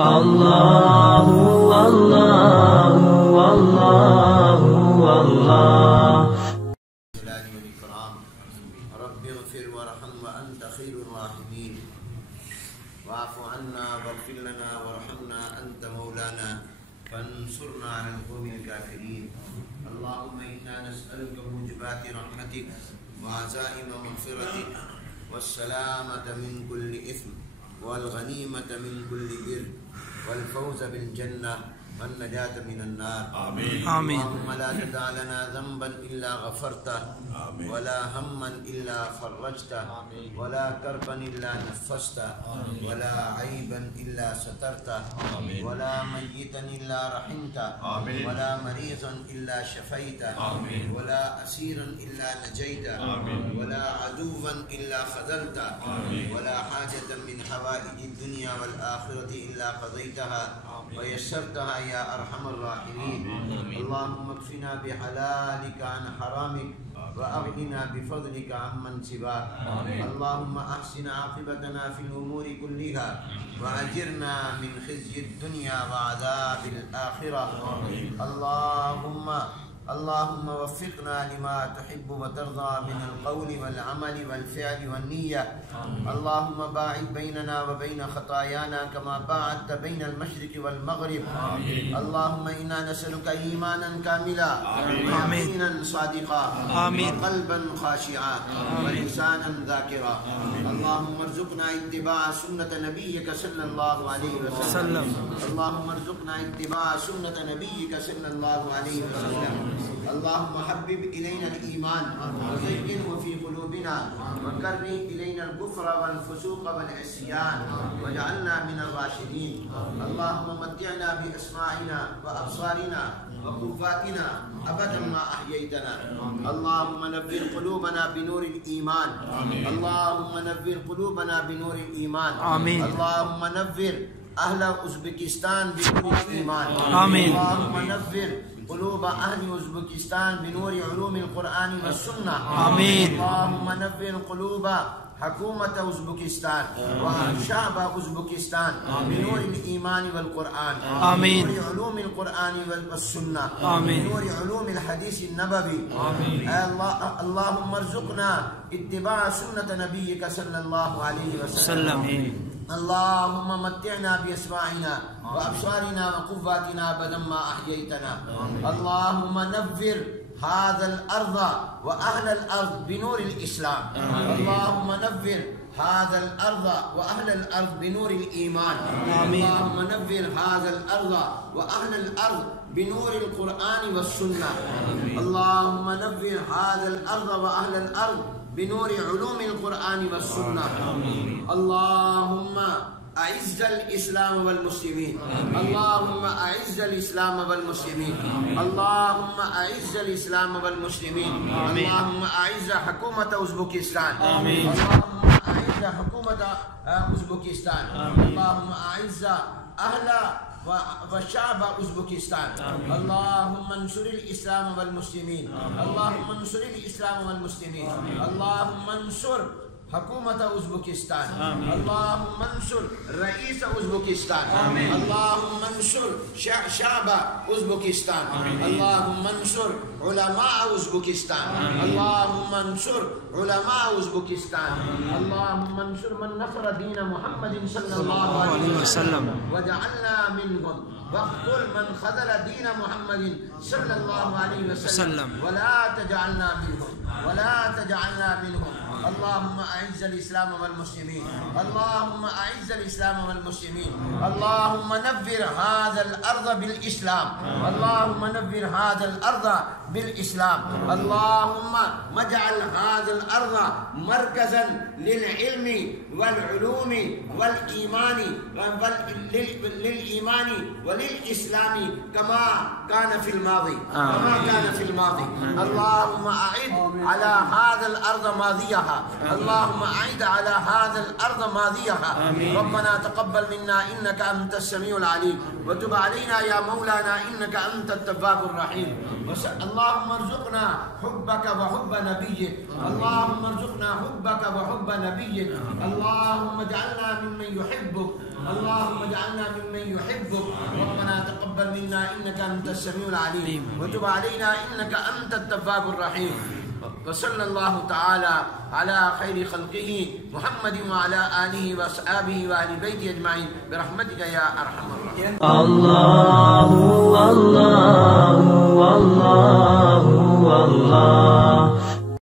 Allahu Allahu Allahu Allah. رب اغفر وارحم وأنت خير الراحمين واعف عنا واغفر لنا وارحمنا أنت مولانا فانصرنا على القوم الكافرين. اللهم إنا نسألك موجبات رحمتك وعزائم مغفرتك والسلامة من كل إثم والغنيمة من كل بر والفوز بالجنة والنجاة من النار. آمين. اللهم لا تدع لنا ذنبا إلا غفرته ولا هما إلا فرجته ولا كربا إلا نفسته ولا عيبا إلا سترته ولا ميتا إلا رحمته ولا مريضا إلا شفيته ولا أسيرا إلا نجيته ولا عدوا إلا خذلته ولا حاجة من حوائج الدنيا والآخرة إلا قضيتها ويسرتها يا أرحم الراحمين. اللهم اكفنا بحلالك عن حرامك وأغننا بفضلك عمن سواك. اللهم أحسن عاقبتنا في الأمور كلها وأجرنا من خزي الدنيا وعذاب الآخرة. اللهم وفقنا لما تحب وترضى من القول والعمل والفعل والنية. اللهم باعد بيننا وبين خطايانا كما باعدت بين المشرق والمغرب. اللهم إنا نسألك إيمانا كاملا ويقينا صادقا وقلبا خاشعا ولسانا ذاكرا. اللهم ارزقنا اتباع سنة نبيك صلى الله عليه وسلم. اللهم ارزقنا اتباع سنة نبيك صلى الله عليه وسلم. اللهم حبب إلينا الإيمان وزينه في قلوبنا وكره إلينا الكفر والفسوق والعصيان واجعلنا من الراشدين. اللهم متعنا بأسماعنا وأبصارنا وقواتنا أبدا ما أحييتنا. اللهم نور قلوبنا بنور الإيمان. اللهم نور قلوبنا بنور الإيمان. اللهم نور أهل أوزبكستان بنور الإيمان. اللهم نور قلوب أهل أوزبكستان بنور علوم القرآن والسنة. اللهم نور قلوب حكومة أوزبكستان وشعب أوزبكستان بنور الإيمان والقرآن. بنور علوم القرآن والسنة. بنور علوم الحديث النبوي. اللهم ارزقنا اتباع سنة نبيك صلى الله عليه وسلم. اللهم متعنا بأسماعنا وأبصارنا وقواتنا أبدا ما أحييتنا. اللهم نور هذا الأرض وأهل الأرض بنور الإسلام. اللهم نور هذا الأرض وأهل الأرض بنور الإيمان. اللهم نور هذا الأرض وأهل الأرض بنور القرآن والسنة. اللهم نور هذا الأرض وأهل الأرض بنور علوم القرآن والسنة. اللهم أعز الإسلام والمسلمين. اللهم أعز الإسلام والمسلمين. اللهم أعز الإسلام والمسلمين. اللهم أعز حكومة أوزبكستان. اللهم أعز حكومة أوزبكستان. اللهم أعز أهل وشعب أوزبكستان. اللهم انصر الإسلام والمسلمين. اللهم انصر الإسلام والمسلمين. اللهم انصر حكومة أوزبكستان. اللهم انصر رئيس أوزبكستان. اللهم انصر شعب أوزبكستان. اللهم انصر علماء أوزبكستان. اللهم انصر علماء أوزبكستان. اللهم انصر من نصر دين محمد صلى الله عليه وسلم وجعلنا منهم واقتل من خذل دين محمد صلى الله عليه وسلم ولا تجعلنا منهم ولا تجعلنا منهم. اللهم أعز الإسلام والمسلمين. اللهم أعز الإسلام والمسلمين. اللهم نور هذا الأرض بالإسلام. اللهم نور هذا الأرض بالإسلام. اللهم اجعل هذا الأرض مركزا للعلم والعلوم والإيمان وللإسلام كما كان في الماضي. اللهم أعد على هذا الأرض ماضيها رخاءها. اللهم أعد على هذا الأرض ماضيها. ربنا تقبل منا إنك أنت السميع العليم، وتب علينا يا مولانا إنك أنت التواب الرحيم. اللهم ارزقنا حبك وحب نبيك، اللهم ارزقنا حبك وحب نبيك، اللهم اجعلنا ممن يحبك، اللهم اجعلنا ممن يحبك. ربنا تقبل منا إنك أنت السميع العليم، وتب علينا إنك أنت التواب الرحيم. وصلى الله تعالى على خير خلقه محمد وعلى آله وأصحابه وأهل بيته أجمعين برحمتك يا أرحم الراحمين. الله